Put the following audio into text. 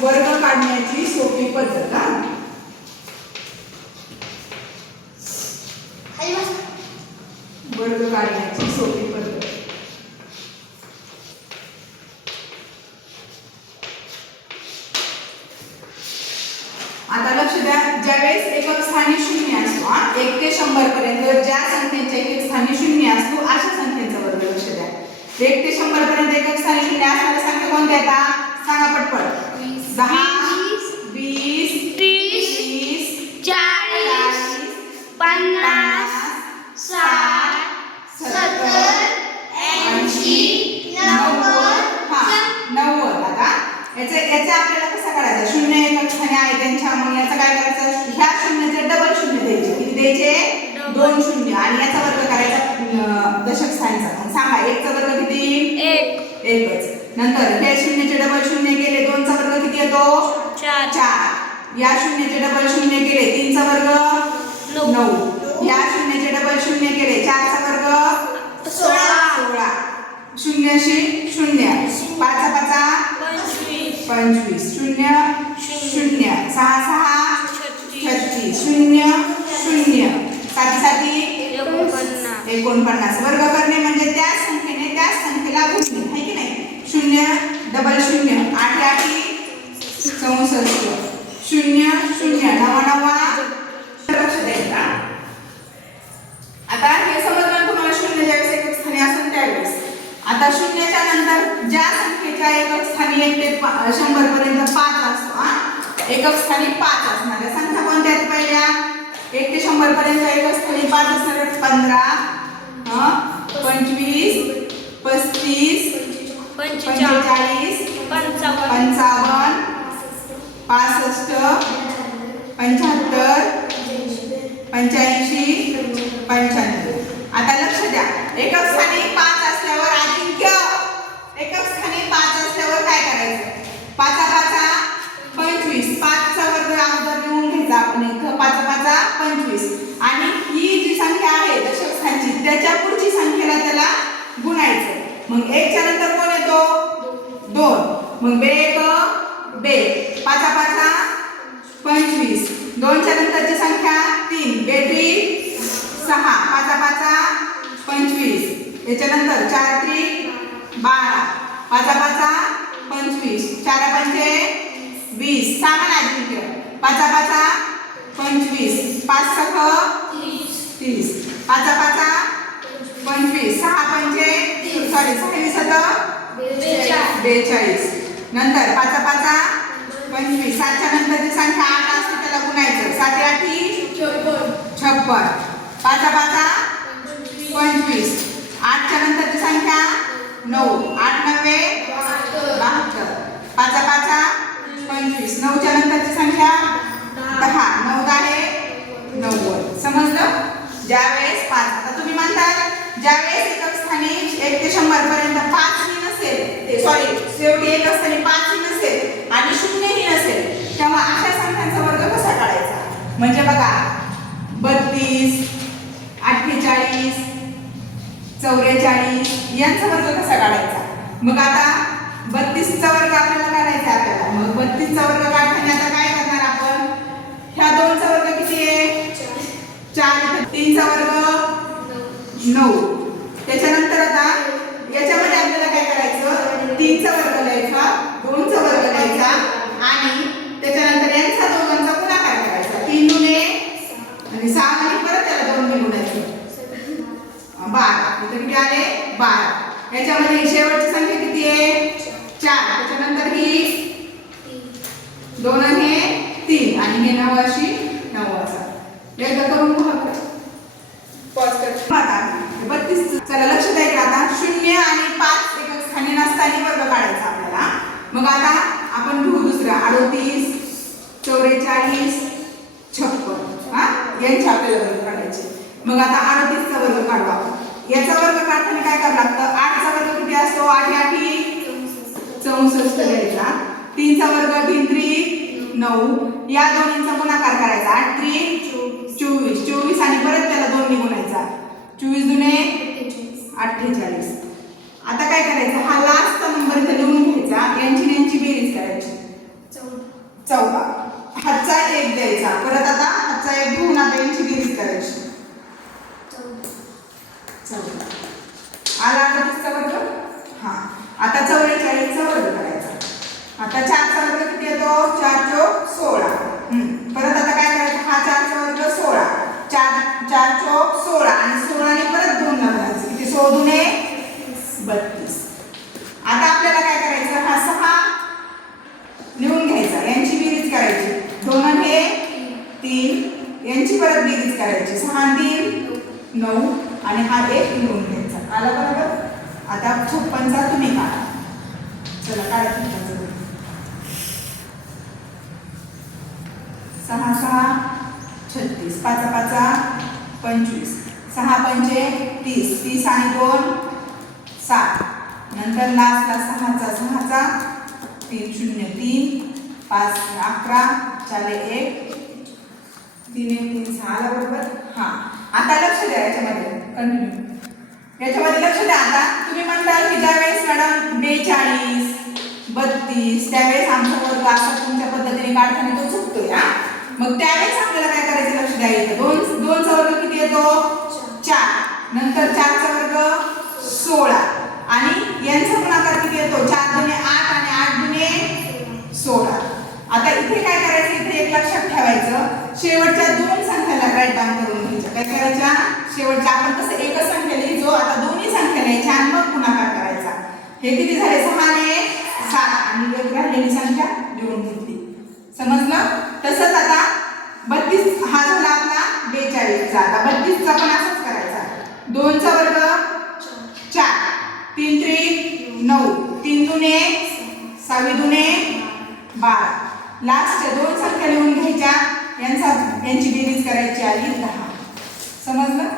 वर्ग काढण्याची सोपी पद्धत. वर्ग काढण्याची सोपी पद्धत. आता लक्ष द्या, ज्यावेळेस एकक स्थानी शून्य असतो, 1 ते 100 पर्यंत ज्या संख्येच्या एकक स्थानी शून्य असतो अशा संख्येचा वर्ग. लक्ष द्या, 1 ते 100 पर्यंत एकक स्थानी शून्य असणाऱ्या संख्या कोणत्या आहेत? सांगा पटपट. 10, 20, 30, 40, 50, 60, 70, 80, 90. आता याचा आपल्याला कसा काढायचा? शून्य एकक स्थानी आहे त्यांच्या, मग याचा काय करायचं? ह्या शून्याचे डबल शून्य द्यायचे. किती द्यायचे? 2 शून्य. आणि याचा वर्ग करायचा दशक स्थानीचा. मग सांगा 1 चा वर्ग किती? 1. 1च. नंतर हे शून्याचे डबल शून्य केले, 2 चा वर्ग किती येतो? 4. या शून्याचे डबल शून्य केले, 3 चा वर्ग 9. या शून्याचे डबल शून्य केले, 4 चा वर्ग 16. शून्याशी शून्य, 5 चा 5 25, 0 0, 6 6 36, 0 0, 7 7 49. वर्ग करणे म्हणजे त्याच संख्येने त्याच संख्येला गुणणे, आहे की नाही? 0 डबल 0, 8 8 64, 0 0, 9 9. लक्ष द्यायचं. आता हे समजलं तुम्हाला, शून्य ज्यावेळेस एकक स्थानी असेल त्यावेळेस. आता शून्याच्या नंतर ज्या संख्येच्या एकक स्थानी 1 ते 100 पर्यंत 5 असतो, एकक स्थानी 5 असणाऱ्या संख्या कोणत्या आहेत? पहिल्या 1 ते 100 पर्यंत एकक स्थानी 5 असणारे 15, 25, 35, 45, 55, 65, 75, 85, 95. आता लक्ष द्या, एकक स्थानी 5 असल्यावर अजिंक्य, एकक स्थानी 5 असल्यावर काय करायचं? 5 5 25, 5 चा वर्ग अगोदर लिहून घ्यायचा आपण इथं. 5 5 25. आणि ही जी संख्या आहे दशक स्थानची, त्याच्या पुढची संख्येला त्याला गुणायचं. मग 1 च्या नंतर कोण येतो? 2. मग बे 1 बे, 5 5 25. 2 च्या नंतरची संख्या 3, बे 3 6, 5 5 25. याच्यानंतर 4 3 12, 5 5 25, 4 5 20. सामान अजिंक्य 5 5 25, 5 6 30, 5 5 25, 6 5 सॉरी 6 42. नंतर 5 5 25. 7 च्या नंतरची संख्या 8 असते, त्याला गुणायचं. 7 8 56, 5 5 25. 8 च्या नंतरची संख्या 9, 8 9 72, 5 5 25. 9 च्या नंतरची संख्या 10, 9 10 90. समजलं? ज्यावेळेस 5, आता तुम्ही म्हणताल ज्यावेळेस एकक स्थानी 1 ते 100 पर्यंत 5 ही नसेल, ते सॉरी शेवटी एकक स्थानी 5 ही नसेल आणि 0 ही नसेल, तेव्हा अशा संख्यांचा वर्ग कसा काढायचा? म्हणजे बघा 32, 48, 44 यांचा वर्ग कसा काढायचा? मग आता 32 चा वर्ग आपल्याला काढायचा आपल्याला. मग 32 चा वर्ग काढताना आता काय करणार आपण? ह्या 2 चा वर्ग किती आहे? 4. 3 चा वर्ग 9. त्याच्यानंतर आता याच्यामध्ये आपल्याला काय करायचं? 3 चा वर्ग लिहायचा, 2 चा वर्ग लिहायचा आणि त्याच्यानंतर यांचा दोघांचा गुणाकार करायचा. 3 दुने आणि 6 आणि परत त्याला 2 ने गुणायचं. 12. इथे किती आले? 12. याच्यामध्ये शेवटची संख्या किती आहे? 4. त्याच्यानंतर ही 2 आणि 3 आणि हे 9 अशी 9. एकदा करून पहा. पॉज कर. आता 32. चला लक्ष द्या. आता 0 आणि 5 एकक स्थानी नसताना वर्ग काढायचा आपल्याला. मग आता आपण घेऊ दुसरा 38, 44, 56. यांचे आपल्याला वर्ग काढायचे. मग आता 38 चा वर्ग काढू आपण. याचा वर्ग काढताना काय करावं लागतं? 8 चा वर्ग किती असतो? 8 8 64 द्यायचा. 3 चा वर्ग 3 3 9. या दोन्हींचा गुणाकार करायचा. 8 3 24. 24 आणि परत त्याला 2 ने गुणायचा. 24 दुने 48. आता काय करायचं? हा लास्टचा नंबर इथे लिहून घ्यायचा. यांची बेरीज करायची. 14. हातचा 1 द्यायचा. परत आता हातचा 1 घेऊन आता यांची बेरीज करायची. 14. आला 38चा वर्ग. हा आता 44चा वर्ग करायचा. आता 4चा वर्ग किती येतो? 4 चौक 16. परत आता काय करायचं? हा 4चा वर्ग 16. 4 चौक 16 आणि 16 ने परत 2 लावायचं. किती? 16 दुने 32. आता आपल्याला काय करायचं? हा 6 लिहून घ्यायचा. यांची बेरीज करायची. 2 हे 3 यांची परत बेरीज करायची. 6 आणि 3 9 आणि हा 1 लिहून घ्यायचा. आला बरोबर? आता 56चा तुम्ही काढा. चला काढा 56चा. 6 6 36 5 5 25 6 पंचे 30 30 आणि 2 7 नंतर लास्टला 6चा 6चा 3 0 3 5 11 4 1 3 1 3 6 आला बरोबर. हा आता लक्ष द्या याच्यामध्ये. कंटिन्यू याच्यामध्ये लक्ष द्या. आता तुम्ही म्हणताल की ज्यावेळेस मॅडम 42 32 त्यावेळेस आमचा वर्ग असा तुमच्या पद्धतीने काढताना तो चुकतोय. हा मग त्यावेळेस आपल्याला काय करायचं? लक्ष द्यायचं. 2 चा वर्ग किती येतो? 4 नंतर 4चा वर्ग 16 आणि यांचा गुणाकार किती येतो? 4 दुने 8 आणि 8 दुने 16. आता इथे काय करायचं? इथे एक लक्षात ठेवायचं. शेवटच्या 2 संख्याला राईट डाऊन करून घ्यायच्या. काय करायच्या? शेवटच्या आपण कसं एकच संख्या लिहितो आता दोन्ही संख्या लिहायच्या आणि मग गुणाकार करायचा. हे किती झाले? 6 ने 7 आणि एक राहिलेली संख्या लिहून घेतली. समजलं? तसंच आता 32 हा झाला आपला 42चा. आता 32चा पण असंच करायचा. 2 चा वर्ग 4 3 3 9 3 दुने 6 दुने 12 लास्टच्या 2 संख्या लिहून घ्यायच्या. यांची बेरीज करायची आली 10. समजलं?